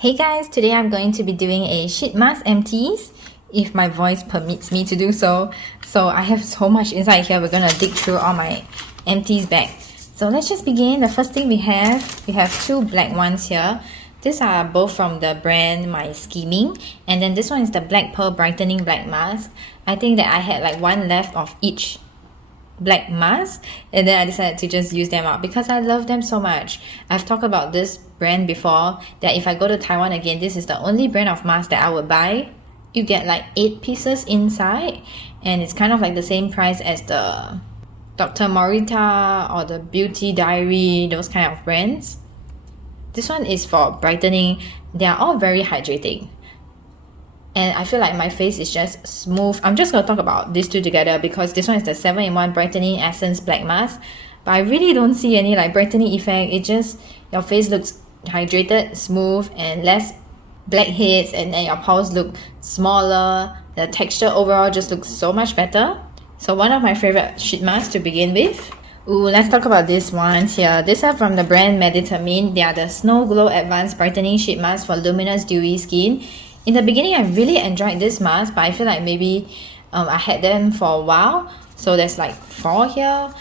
Hey guys, today I'm going to be doing a sheet mask empties if my voice permits me to do so. So I have so much inside here. We're gonna dig through all my empties bag. So let's just begin. The first thing we have two black ones here. These are both from the brand My Scheming, and then this one is the Black Pearl Brightening Black Mask. I think that I had like one left of each black mask, and then I decided to just use them up because I love them so much. I've talked about this brand before, that if I go to Taiwan again, this is the only brand of mask that I would buy. You get like 8 pieces inside, and it's kind of like the same price as the Dr. Morita or the Beauty Diary, those kind of brands. This one is for brightening. They are all very hydrating, and I feel like my face is just smooth. I'm just going to talk about these two together because this one is the 7-in-1 Brightening Essence Black Mask. But I really don't see any like brightening effect. It just, your face looks hydrated, smooth, and less blackheads, and then your pores look smaller. The texture overall just looks so much better. So one of my favorite sheet masks to begin with. Ooh, let's talk about these ones here. These are from the brand Meditamin. They are the Snow Glow Advanced Brightening Sheet Mask for luminous dewy skin. In the beginning, I really enjoyed this mask, but I feel like maybe I had them for a while. So there's like 4 here.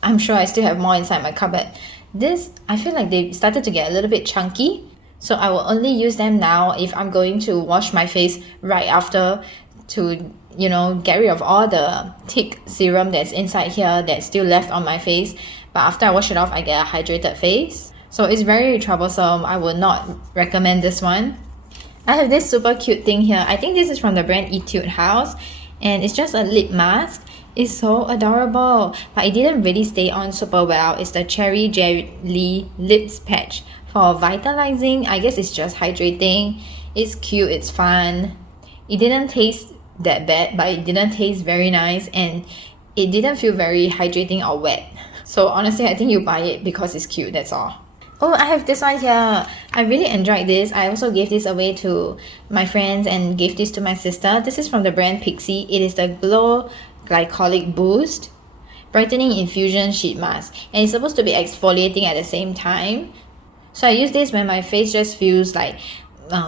I'm sure I still have more inside my cupboard. This, I feel like they started to get a little bit chunky. So I will only use them now if I'm going to wash my face right after to, you know, get rid of all the thick serum that's inside here that's still left on my face. But after I wash it off, I get a hydrated face. So it's very troublesome. I would not recommend this one. I have this super cute thing here. I think this is from the brand Etude house, and it's just a lip mask. It's so adorable, but it didn't really stay on super well. It's the Cherry Jelly Lips Patch for vitalizing. I guess it's just hydrating. It's cute, it's fun. It didn't taste that bad, but it didn't taste very nice, and it didn't feel very hydrating or wet. So honestly, I think you buy it because it's cute, that's all. Oh, I have this one here. I really enjoyed this. I also gave this away to my friends and gave this to my sister. This is from the brand Pixi. It is the Glow Glycolic Boost Brightening Infusion Sheet Mask. And it's supposed to be exfoliating at the same time. So I use this when my face just feels like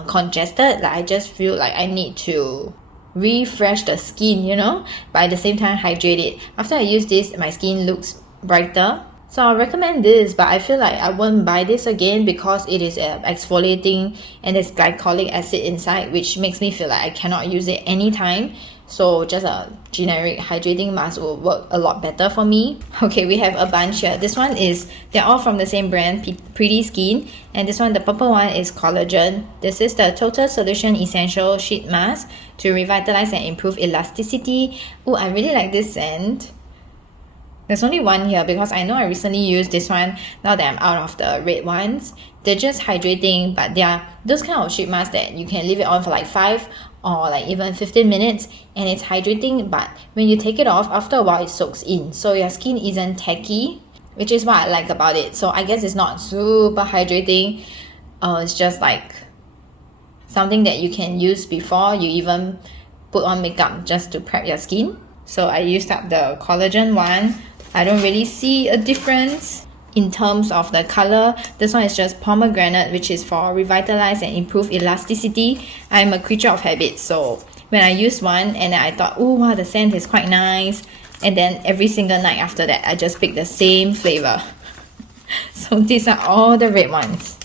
congested. Like I just feel like I need to refresh the skin, you know, but at the same time hydrate it. After I use this, my skin looks brighter. So I recommend this, but I feel like I won't buy this again because it is exfoliating and there's glycolic acid inside, which makes me feel like I cannot use it anytime. So just a generic hydrating mask will work a lot better for me. Okay, we have a bunch here. This one is, they're all from the same brand, Pretty Skin. And this one, the purple one, is Collagen. This is the Total Solution Essential Sheet Mask to revitalize and improve elasticity. Oh, I really like this scent. There's only one here because I know I recently used this one now that I'm out of the red ones. They're just hydrating, but they are those kind of sheet masks that you can leave it on for like 5 or like even 15 minutes and it's hydrating, but when you take it off, after a while it soaks in. So your skin isn't tacky, which is what I like about it. So I guess it's not super hydrating. It's just like something that you can use before you even put on makeup just to prep your skin. So I used up the collagen one. I don't really see a difference in terms of the color. This one is just pomegranate, which is for revitalize and improve elasticity. I'm a creature of habit, so when I used one and then I thought, oh wow, the scent is quite nice, and then every single night after that I just pick the same flavor. So these are all the red ones,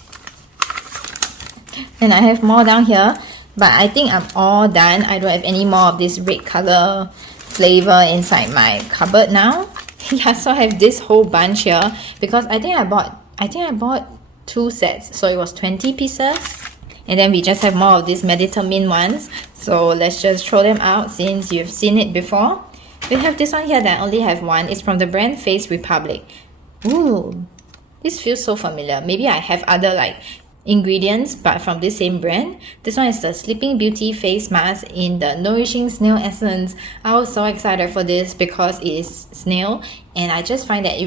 and I have more down here, but I think I'm all done. I don't have any more of this red color flavor inside my cupboard now. Yeah, so I have this whole bunch here because I think I bought 2 sets, so it was 20 pieces. And then we just have more of these Meditamin ones, so let's just throw them out since you've seen it before. We have this one here that I only have one. It's from the brand Face Republic. Ooh, this feels so familiar. Maybe I have other like ingredients but from this same brand. This one is the Sleeping Beauty face mask in the Nourishing Snail essence. I was so excited for this because it is snail, and I just find that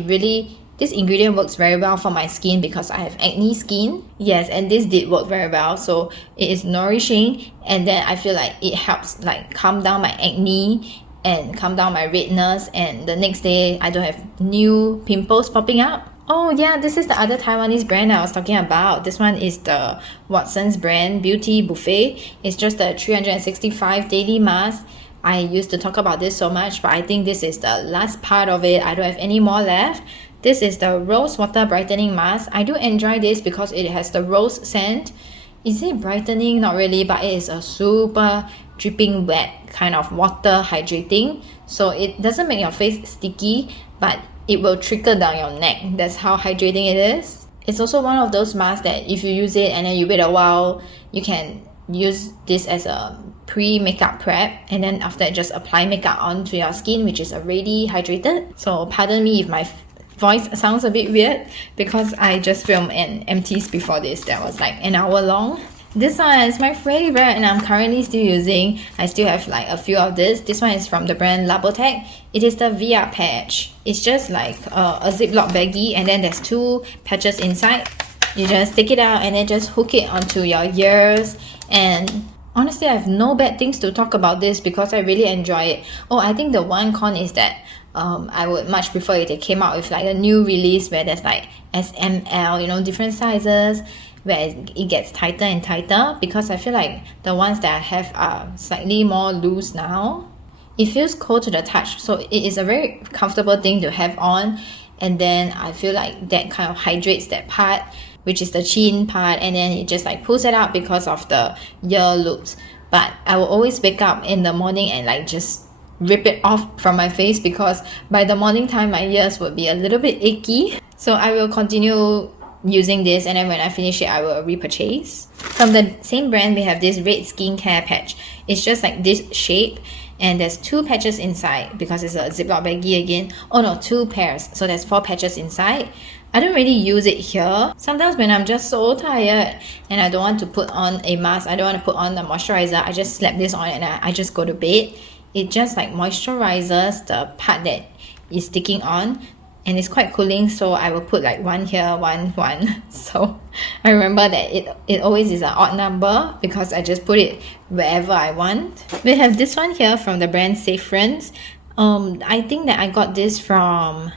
this ingredient works very well for my skin because I have acne skin. Yes, and this did work very well. So it is nourishing, and then I feel like it helps like calm down my acne and calm down my redness, and the next day I don't have new pimples popping up Oh yeah, this is the other Taiwanese brand I was talking about. This one is the Watson's brand Beauty Buffet. It's just a 365 daily mask. I used to talk about this so much, but I think this is the last part of it. I don't have any more left. This is the Rose Water Brightening Mask. I do enjoy this because it has the rose scent. Is it brightening? Not really, but it is a super dripping wet kind of water hydrating. So it doesn't make your face sticky, but it will trickle down your neck. That's how hydrating it is. It's also one of those masks that if you use it and then you wait a while, you can use this as a pre-makeup prep, and then after that just apply makeup onto your skin, which is already hydrated. So pardon me if my voice sounds a bit weird because I just filmed an Empties before this that was like an hour long. This one is my favorite and I'm currently still using. I still have like a few of this. This one is from the brand Labotek. It is the VR patch. It's just like a Ziploc baggie, and then there's 2 patches inside. You just take it out and then just hook it onto your ears. And honestly, I have no bad things to talk about this because I really enjoy it. Oh, I think the one con is that I would much prefer if they came out with like a new release where there's like SML, you know, different sizes, where it gets tighter and tighter, because I feel like the ones that I have are slightly more loose now. It feels cold to the touch, so it is a very comfortable thing to have on, and then I feel like that kind of hydrates that part, which is the chin part, and then it just like pulls it out because of the ear loops. But I will always wake up in the morning and like just rip it off from my face, because by the morning time my ears would be a little bit achy. So I will continue using this, and then when I finish it I will repurchase. From the same brand we have this red skincare patch. It's just like this shape, and there's 2 patches inside because it's a Ziploc baggie again. Oh no, 2 pairs, so there's 4 patches inside. I don't really use it here. Sometimes when I'm just so tired and I don't want to put on a mask, I don't want to put on the moisturizer, I just slap this on and I just go to bed. It just like moisturizes the part that is sticking on, and it's quite cooling, so I will put like 1 here, 1. So I remember that it always is an odd number because I just put it wherever I want. We have this one here from the brand Saference. I think that I got this from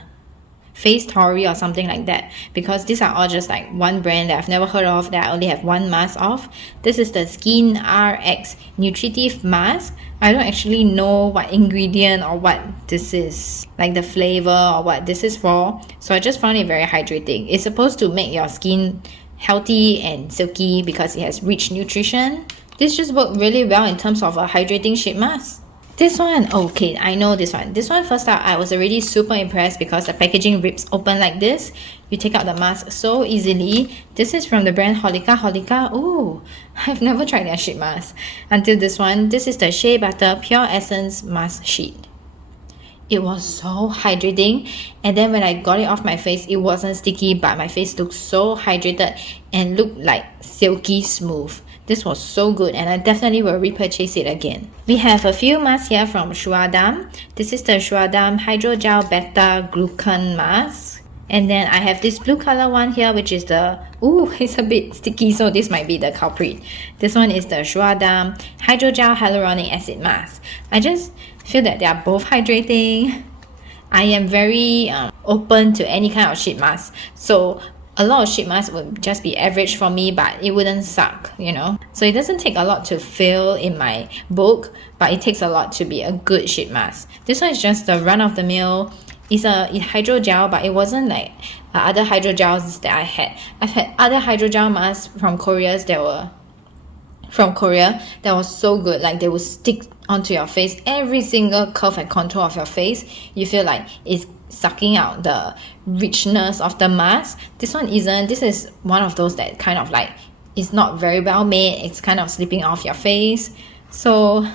Face Story or something like that, because these are all just like one brand that I've never heard of, that I only have one mask of. This is the Skin RX Nutritive Mask. I don't actually know what ingredient or what this is, like the flavor or what this is for, so I just found it very hydrating. It's supposed to make your skin healthy and silky because it has rich nutrition. This just worked really well in terms of a hydrating sheet mask. This one, okay, I know this one. This one, first out, I was already super impressed because the packaging rips open like this. You take out the mask so easily. This is from the brand Holika. Ooh, I've never tried their sheet mask until this one. This is the Shea Butter Pure Essence Mask Sheet. It was so hydrating, and then when I got it off my face, it wasn't sticky, but my face looked so hydrated and looked like silky smooth. This was so good, and I definitely will repurchase it again. We have a few masks here from Schwadam. This is the Schwadam Hydrogel Beta Glucan Mask. And then I have this blue color one here, which is the, ooh, it's a bit sticky, so this might be the culprit. This one is the Shuadam Hydrogel Hyaluronic Acid Mask. I just feel that they are both hydrating. I am very open to any kind of sheet mask, so a lot of sheet masks would just be average for me, but it wouldn't suck, you know. So it doesn't take a lot to fail in my book, but it takes a lot to be a good sheet mask. This one is just the run-of-the-mill. It's a hydrogel, but it wasn't like other hydrogels that I had. I've had other hydrogel masks from Korea that was so good. Like they would stick onto your face, every single curve and contour of your face. You feel like it's sucking out the richness of the mask. This one isn't. This is one of those that kind of like, it's not very well made. It's kind of slipping off your face. So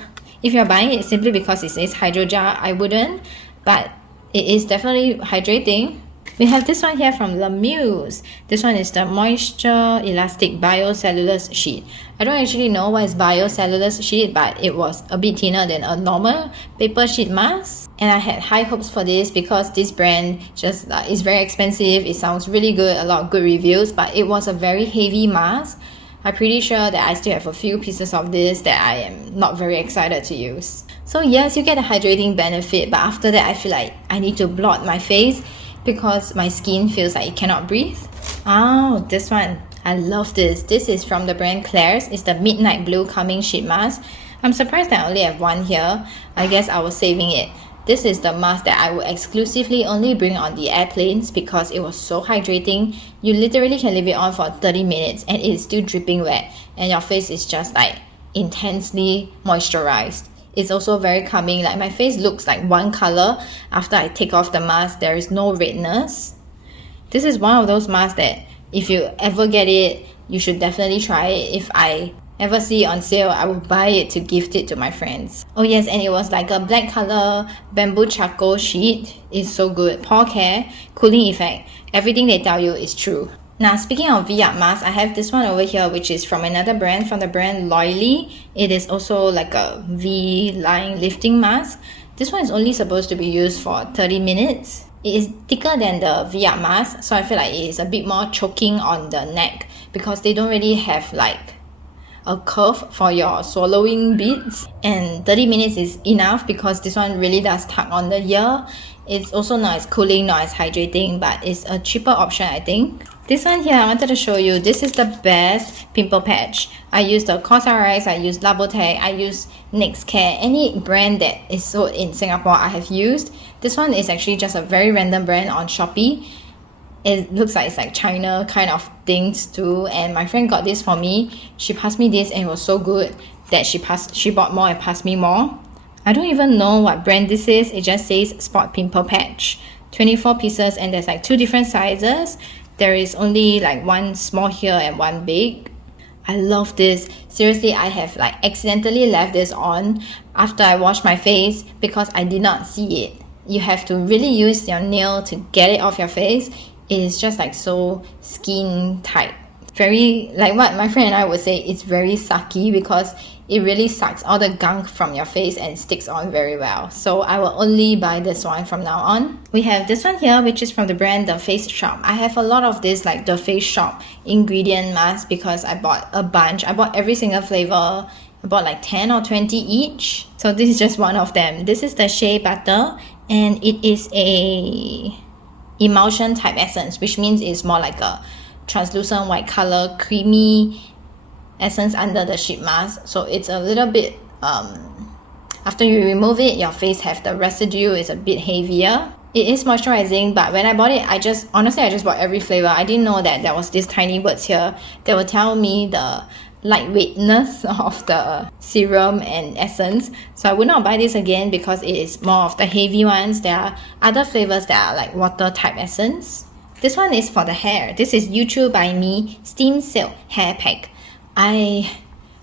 if you're buying it simply because it says hydrogel, I wouldn't, but it is definitely hydrating. We have this one here from Muse. This one is the Moisture Elastic Biocellulose Sheet. I don't actually know what is biocellulose sheet, but it was a bit thinner than a normal paper sheet mask. And I had high hopes for this because this brand just is very expensive. It sounds really good, a lot of good reviews, but it was a very heavy mask. I'm pretty sure that I still have a few pieces of this that I am not very excited to use. So yes, you get a hydrating benefit, but after that I feel like I need to blot my face. because my skin feels like it cannot breathe. Oh, this one. I love this. This is from the brand Klairs. It's the Midnight Blue Calming Sheet Mask. I'm surprised that I only have one here. I guess I was saving it. This is the mask that I would exclusively only bring on the airplanes because it was so hydrating. You literally can leave it on for 30 minutes and it is still dripping wet and your face is just like intensely moisturized. It's also very calming. Like my face looks like one color after I take off the mask. There is no redness. This is one of those masks that if you ever get it, you should definitely try it. If I ever see it on sale, I will buy it to gift it to my friends. Oh yes, and it was like a black color bamboo charcoal sheet. It's so good. Pore care, cooling effect. Everything they tell you is true. Now, speaking of V-up masks, I have this one over here, which is from another brand, from the brand Loyly. It is also like a V-line lifting mask. This one is only supposed to be used for 30 minutes. It is thicker than the V-up mask, so I feel like it is a bit more choking on the neck because they don't really have like a curve for your swallowing beads, and 30 minutes is enough because this one really does tug on the ear. It's also not as cooling, not as hydrating, but it's a cheaper option, I think. This one here, I wanted to show you. This is the best pimple patch. I use the Cosrx, I use Labotek, I use Nextcare. Any brand that is sold in Singapore, I have used. This one is actually just a very random brand on Shopee. It looks like it's like China kind of things too, and my friend got this for me. She passed me this and it was so good that she bought more and passed me more. I don't even know what brand this is. It just says Spot Pimple Patch. 24 pieces and there's like 2 different sizes. There is only like one small here and one big. I love this. Seriously, I have like accidentally left this on after I washed my face because I did not see it. You have to really use your nail to get it off your face. It is just like so skin tight. Very, like what my friend and I would say, it's very sucky because it really sucks all the gunk from your face and sticks on very well. So I will only buy this one from now on. We have this one here, which is from the brand The Face Shop. I have a lot of this like The Face Shop ingredient mask because I bought a bunch. I bought every single flavor. I bought like 10 or 20 each. So this is just one of them. This is the Shea Butter and it is a emulsion type essence, which means it's more like a translucent white color creamy essence under the sheet mask. So it's a little bit after you remove it, your face have the residue. It's a bit heavier. It is moisturizing, but when I bought it, I just bought every flavor. I didn't know that there was these tiny words here that will tell me the lightweightness of the serum and essence. So I would not buy this again because it is more of the heavy ones. There are other flavors that are like water type essence. This one is for the hair. This is Yuchoo by Me Steam Silk Hair Pack. I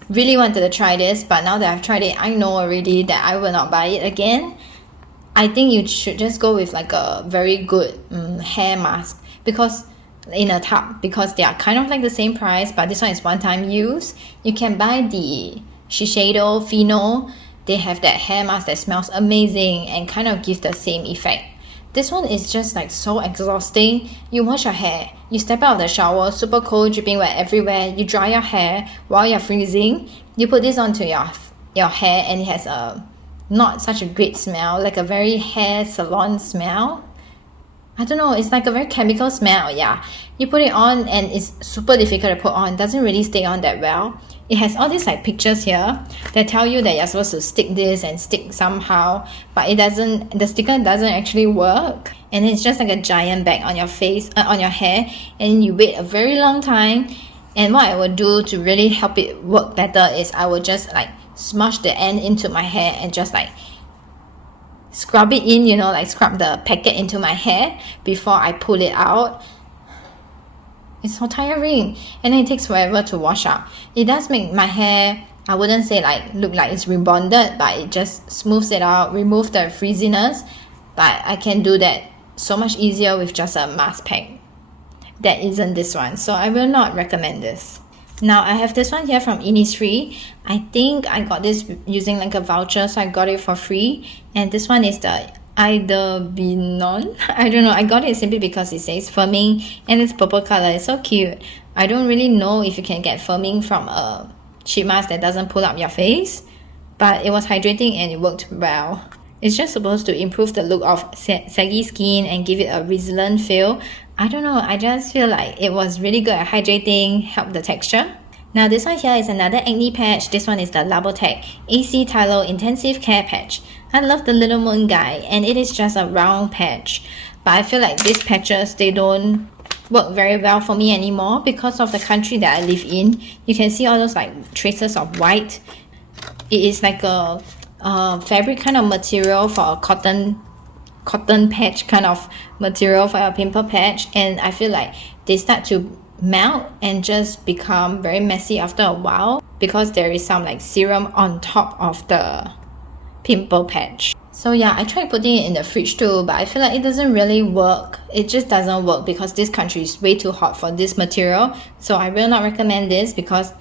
really wanted to try this, but now that I've tried it, I know already that I will not buy it again. I think you should just go with like a very good hair mask because in a tub, because they are kind of like the same price, but this one is one-time use. You can buy the Shiseido Fino. They have that hair mask that smells amazing and kind of gives the same effect. This one is just like so exhausting. You wash your hair, you step out of the shower, super cold, dripping wet everywhere. You dry your hair while you're freezing. You put this onto your hair and it has a not such a great smell, like a very hair salon smell. I don't know, it's like a very chemical smell, yeah. You put it on and it's super difficult to put on. It doesn't really stay on that well. It has all these like pictures here that tell you that you're supposed to stick this and stick somehow, but it doesn't, the sticker doesn't actually work. And it's just like a giant bag on your face, on your hair, and you wait a very long time. And what I would do to really help it work better is I would just like smush the end into my hair and just like scrub it in, you know, like scrub the packet into my hair before I pull it out. It's so tiring and then it takes forever to wash up. It does make my hair, I wouldn't say like look like it's rebonded, but it just smooths it out, remove the frizziness. But I can do that so much easier with just a mask pack that isn't this one. So I will not recommend this. Now I have this one here from Innisfree. I think I got this using like a voucher, so I got it for free. And this one is the idebenone. I don't know, I got it simply because it says firming and it's purple color. It's so cute. I don't really know if you can get firming from a sheet mask that doesn't pull up your face, but it was hydrating and it worked well. It's just supposed to improve the look of saggy skin and give it a resilient feel. I don't know, I just feel like it was really good at hydrating, help the texture. Now this one here is another acne patch. This one is the Labotek AC Tylo Intensive Care Patch. I love the little moon guy, and it is just a round patch. But I feel like these patches, they don't work very well for me anymore because of the country that I live in. You can see all those like traces of white. It is like a fabric kind of material for a cotton patch kind of material for a pimple patch, and I feel like they start to melt and just become very messy after a while because there is some like serum on top of the pimple patch. So yeah, I tried putting it in the fridge too, but I feel like it doesn't really work. It just doesn't work because this country is way too hot for this material. So I will not recommend this because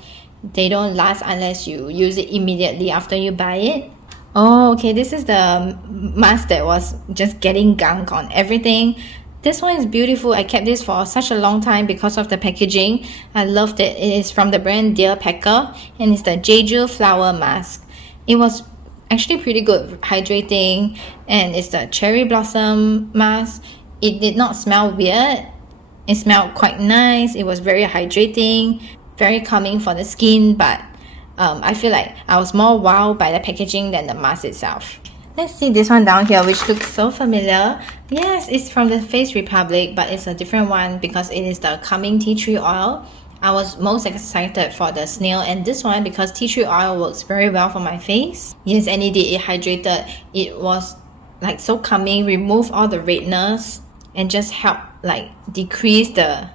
they don't last unless you use it immediately after you buy it. Oh, okay, this is the mask that was just getting gunk on everything. This one is beautiful. I kept this for such a long time because of the packaging. I loved it. It is from the brand Dear Packer, and it's the Jeju Flower Mask. It was actually pretty good, hydrating, and it's the Cherry Blossom Mask. It did not smell weird. It smelled quite nice. It was very hydrating, very calming for the skin, but I feel like I was more wowed by the packaging than the mask itself. Let's see this one down here, which looks so familiar. Yes, it's from the Face Republic, but it's a different one because it is the Calming Tea Tree Oil. I was most excited for the Snail and this one because tea tree oil works very well for my face. Yes, and it did. It hydrated. It was like so calming, remove all the redness and just help like decrease the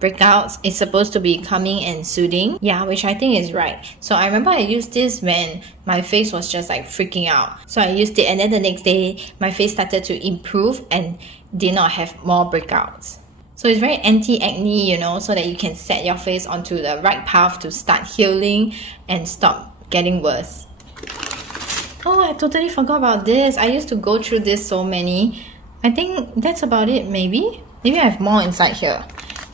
breakouts. It's supposed to be calming and soothing, yeah, which I think is right. So I remember I used this when my face was just like freaking out, so I used it, and then the next day my face started to improve and did not have more breakouts. So it's very anti-acne, you know, so that you can set your face onto the right path to start healing and stop getting worse. Oh, I totally forgot about this. I used to go through this so many. I think that's about it. Maybe I have more inside here.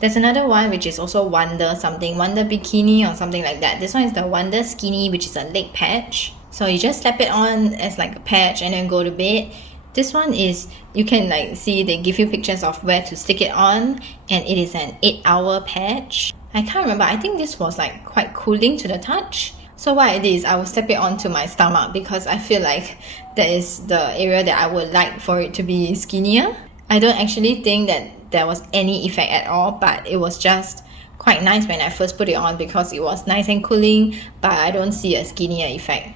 There's another one which is also Wonder something, Wonder Bikini or something like that. This one is the Wonder Skinny, which is a leg patch. So you just slap it on as like a patch and then go to bed. This one is, you can like see they give you pictures of where to stick it on, and it is an 8-hour patch. I can't remember. I think this was like quite cooling to the touch. So what I did is I will step it onto my stomach because I feel like that is the area that I would like for it to be skinnier. I don't actually think that there was any effect at all, but it was just quite nice when I first put it on because it was nice and cooling, but I don't see a skinnier effect.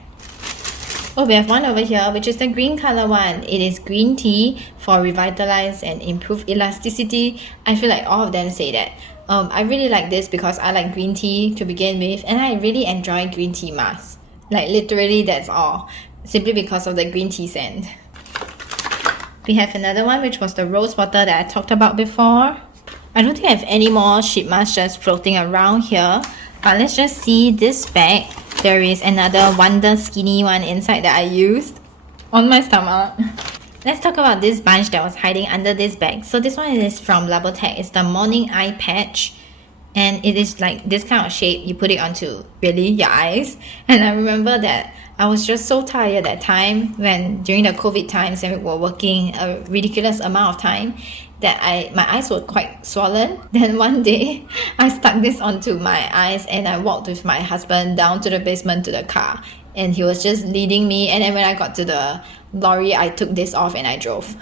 Oh, we have one over here, which is the green color one. It is green tea for revitalize and improve elasticity. I feel like all of them say that. I really like this because I like green tea to begin with, and I really enjoy green tea masks. Like literally that's all, simply because of the green tea scent. We have another one, which was the rose water that I talked about before. I don't think I have any more sheet masks just floating around here, but let's just see this bag. There is another Wonder Skinny one inside that I used on my stomach. Let's talk about this bunch that was hiding under this bag. So this one is from Labotek. It's the Morning Eye Patch, and it is like this kind of shape. You put it onto really your eyes. And I remember that I was just so tired that time when during the COVID times and we were working a ridiculous amount of time that my eyes were quite swollen. Then one day I stuck this onto my eyes and I walked with my husband down to the basement to the car, and he was just leading me, and then when I got to the lorry I took this off and I drove.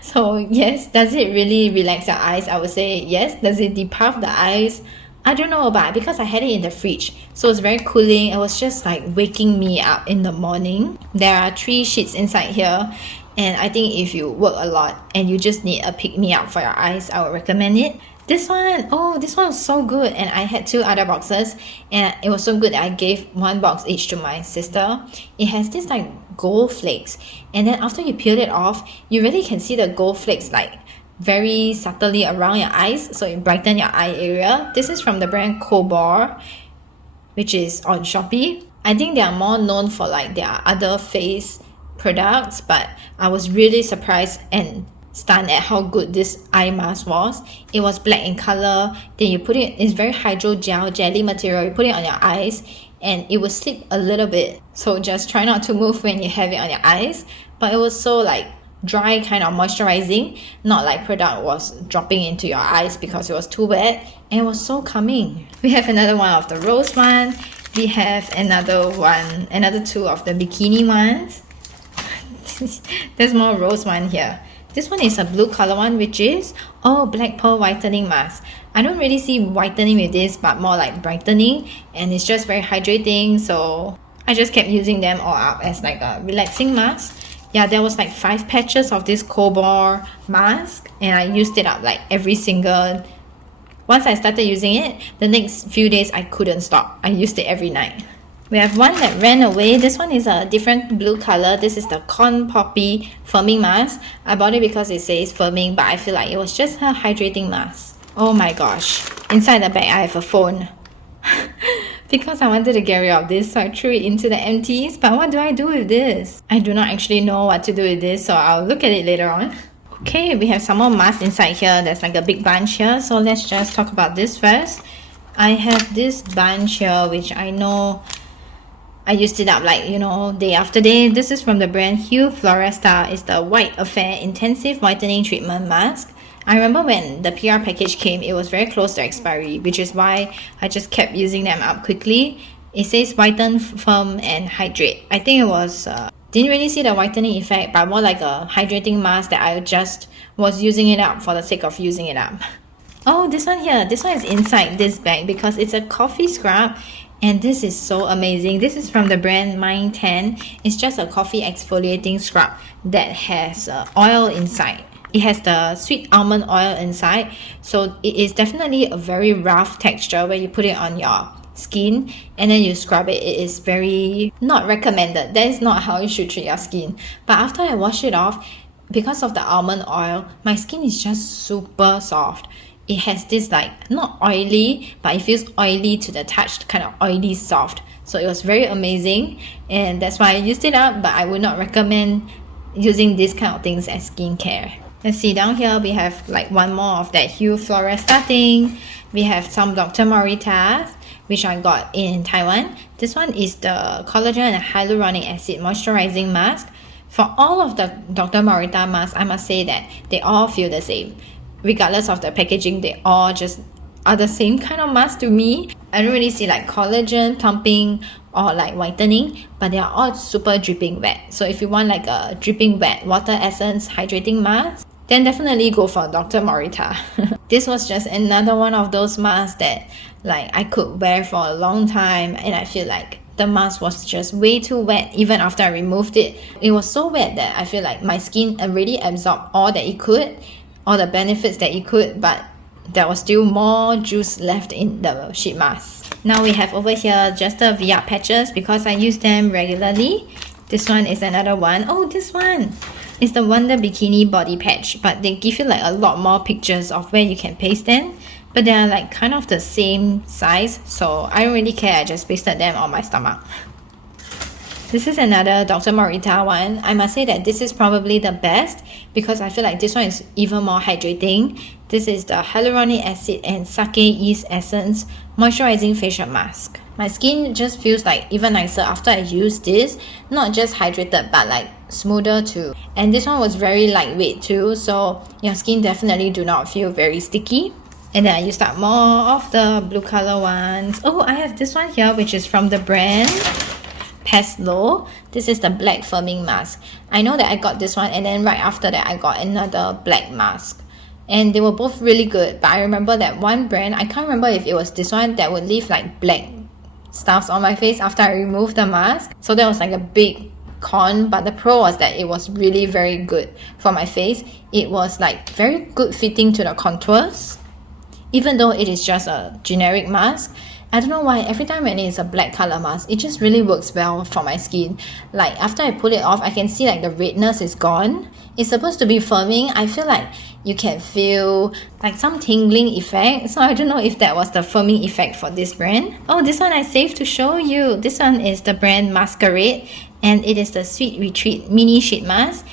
So yes, does it really relax your eyes? I would say yes. Does it depuff the eyes? I don't know, but because I had it in the fridge, so it's very cooling. It was just like waking me up in the morning. There are 3 sheets inside here, and I think if you work a lot and you just need a pick-me-up for your eyes, I would recommend it. This one, oh, this one was so good, and I had 2 other boxes, and it was so good that I gave 1 box each to my sister. It has this like gold flakes, and then after you peel it off, you really can see the gold flakes like very subtly around your eyes, so it brighten your eye area. This is from the brand Kobor, which is on Shopee. I think they are more known for like their other face products, but I was really surprised and stunned at how good this eye mask was. It was black in color. Then you put it, it's very hydrogel jelly material. You put it on your eyes and it will slip a little bit. So just try not to move when you have it on your eyes. But it was so like dry, kind of moisturizing, not like product was dropping into your eyes because it was too wet, and it was so calming. We have another one of the rose one. We have another two of the bikini ones. There's more rose one here. This one is a blue color one, which is black pearl whitening mask. I don't really see whitening with this, but more like brightening, and it's just very hydrating, so I just kept using them all up as like a relaxing mask. Yeah, there was like 5 patches of this cobalt mask, and I used it up like every single... Once I started using it, the next few days I couldn't stop. I used it every night. We have one that ran away. This one is a different blue color. This is the Corn Poppy Firming Mask. I bought it because it says firming, but I feel like it was just a hydrating mask. Oh my gosh. Inside the bag, I have a phone. Because I wanted to get rid of this, so I threw it into the empties. But what do I do with this? I do not actually know what to do with this, so I'll look at it later on. Okay, we have some more masks inside here. There's like a big bunch here, so let's just talk about this first. I have this bunch here, which I know I used it up like, you know, day after day. This is from the brand Hue Floresta. It's the White Affair Intensive Whitening Treatment Mask. I remember when the PR package came, it was very close to expiry, which is why I just kept using them up quickly. It says whiten, firm, and hydrate. I think it was... didn't really see the whitening effect, but more like a hydrating mask that I just was using it up for the sake of using it up. Oh, this one here. This one is inside this bag because it's a coffee scrub. And this is so amazing. This is from the brand Mind 10. It's just a coffee exfoliating scrub that has oil inside. It has the sweet almond oil inside. So it is definitely a very rough texture where you put it on your skin and then you scrub it. It is very not recommended. That is not how you should treat your skin. But after I wash it off, because of the almond oil, my skin is just super soft. It has this like not oily, but it feels oily to the touch, kind of oily soft. So it was very amazing, and that's why I used it up. But I would not recommend using these kind of things as skincare. Let's see, down here we have like one more of that Hue Floresta thing. We have some Dr. Morita, which I got in Taiwan. This one is the Collagen and Hyaluronic Acid Moisturizing Mask. For all of the Dr. Morita masks, I must say that they all feel the same. Regardless of the packaging, they all just are the same kind of mask to me. I don't really see like collagen, plumping, or like whitening, but they are all super dripping wet. So if you want like a dripping wet water essence hydrating mask, then definitely go for Dr. Morita. This was just another one of those masks that like I could wear for a long time, and I feel like the mask was just way too wet. Even after I removed it, it was so wet that I feel like my skin already absorbed all that it could, all the benefits that it could, but there was still more juice left in the sheet mask. Now we have over here just the V-up patches because I use them regularly. This one is another one. Oh, this one is the Wonder Bikini Body Patch, but they give you like a lot more pictures of where you can paste them, but they are like kind of the same size, so I don't really care. I just pasted them on my stomach. This is another Dr. Morita one. I must say that this is probably the best because I feel like this one is even more hydrating. This is the Hyaluronic Acid and Sake Yeast Essence Moisturizing Facial Mask. My skin just feels like even nicer after I use this. Not just hydrated, but like smoother too. And this one was very lightweight too, so your skin definitely do not feel very sticky. And then I used up more of the blue color ones. Oh, I have this one here, which is from the brand Peslo. This is the black firming mask. I know that I got this one, and then right after that I got another black mask, and they were both really good. But I remember that one brand, I can't remember if it was this one, that would leave like black stuffs on my face after I removed the mask. So that was like a big con, but the pro was that it was really very good for my face. It was like very good fitting to the contours, even though it is just a generic mask. I don't know why, every time when it's a black color mask, it just really works well for my skin. Like after I pull it off, I can see like the redness is gone. It's supposed to be firming. I feel like you can feel like some tingling effect. So I don't know if that was the firming effect for this brand. Oh, this one I saved to show you. This one is the brand Masquerade, and it is the Sweet Retreat Mini Sheet Mask.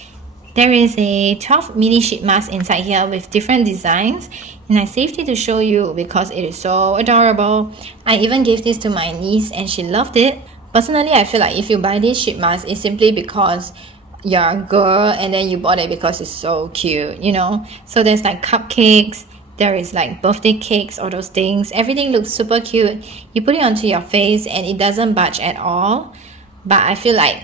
There is a 12 mini sheet mask inside here with different designs, and I saved it to show you because it is so adorable. I even gave this to my niece and she loved it. Personally, I feel like if you buy this sheet mask, it's simply because you're a girl and then you bought it because it's so cute, you know. So there's like cupcakes, there is like birthday cakes, all those things. Everything looks super cute. You put it onto your face and it doesn't budge at all. But I feel like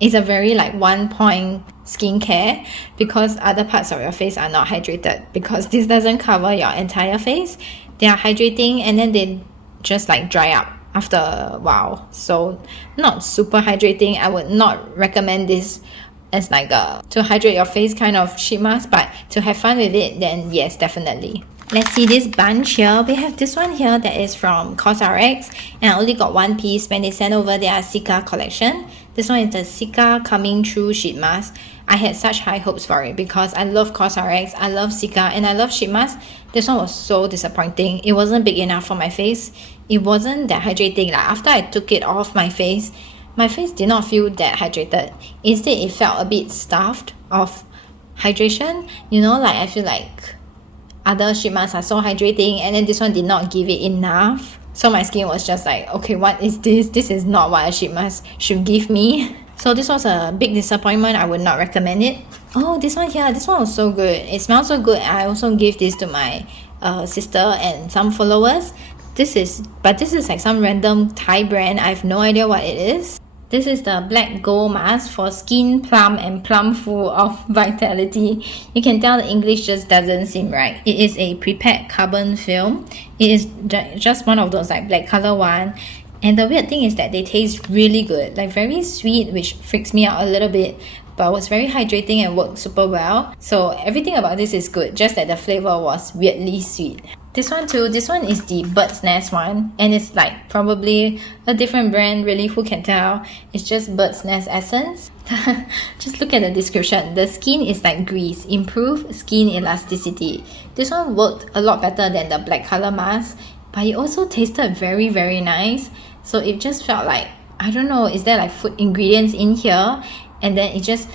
it's a very like one point skincare because other parts of your face are not hydrated, because this doesn't cover your entire face. They are hydrating and then they just like dry up after a while, so not super hydrating. I would not recommend this as like a to hydrate your face kind of sheet mask, but to have fun with it, then yes, definitely. Let's see this bunch here. We have this one here that is from CosRx, and I only got one piece when they sent over their Sika collection. This one is the Sika Coming True sheet mask. I had such high hopes for it because I love CosRx, I love Sika, and I love sheet mask. This one was so disappointing. It wasn't big enough for my face. It wasn't that hydrating. Like after I took it off my face did not feel that hydrated. Instead, it felt a bit stuffed of hydration. You know, like I feel like other sheet masks are so hydrating and then this one did not give it enough. So my skin was just like, okay, what is this? This is not what a sheet mask should give me. So this was a big disappointment. I would not recommend it. Oh, this one here. This one was so good. It smells so good. I also gave this to my sister and some followers. This is like some random Thai brand. I have no idea what it is. This is the Black Gold Mask for skin plump and plump full of vitality. You can tell the English just doesn't seem right. It is a prepared carbon film. It is just one of those like black color one. And the weird thing is that they taste really good. Like very sweet, which freaks me out a little bit. But was very hydrating and worked super well. So everything about this is good. Just that the flavor was weirdly sweet. This one too, this one is the Bird's Nest one, and it's like probably a different brand, really, who can tell. It's just Bird's Nest Essence. Just look at the description. The skin is like grease, improve skin elasticity. This one worked a lot better than the black color mask, but it also tasted very, very nice. So it just felt like, I don't know, is there like food ingredients in here? And then it just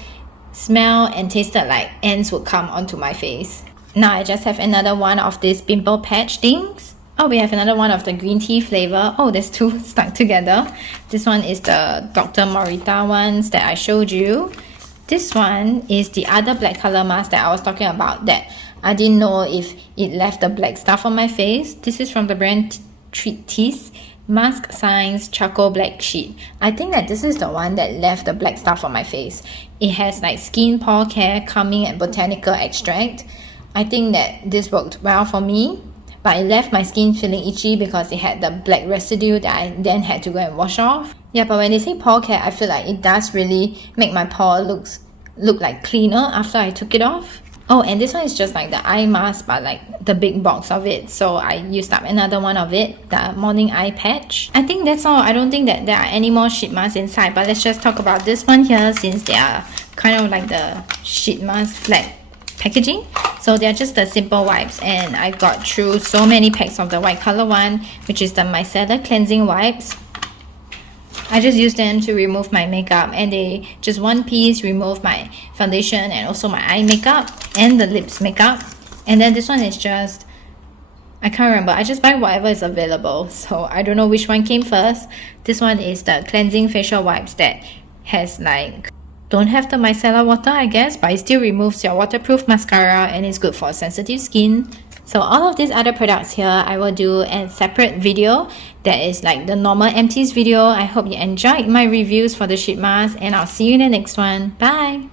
smelled and tasted like ants would come onto my face. Now I just have another one of these Pimple Patch things. Oh, we have another one of the green tea flavor. Oh, there's two stuck together. This one is the Dr. Morita ones that I showed you. This one is the other black color mask that I was talking about that I didn't know if it left the black stuff on my face. This is from the brand Treaties Mask Science Charcoal Black Sheet. I think that this is the one that left the black stuff on my face. It has like skin pore care, calming and botanical extract. I think that this worked well for me, but it left my skin feeling itchy because it had the black residue that I then had to go and wash off. Yeah, but when they say pore care, I feel like it does really make my pore look like cleaner after I took it off. Oh, and this one is just like the eye mask, but like the big box of it. So I used up another one of it, the morning eye patch. I think that's all. I don't think that there are any more sheet masks inside, but let's just talk about this one here since they are kind of like the sheet mask flat packaging. So they're just the simple wipes, and I got through so many packs of the white color one, which is the micellar cleansing wipes. I just use them to remove my makeup, and they just one piece remove my foundation and also my eye makeup and the lips makeup. And then this one is just, I can't remember, I just buy whatever is available, so I don't know which one came first. This one is the cleansing facial wipes that has like, don't have the micellar water, I guess, but it still removes your waterproof mascara and is good for sensitive skin. So all of these other products here, I will do a separate video that is like the normal Empties video. I hope you enjoyed my reviews for the sheet mask, and I'll see you in the next one. Bye!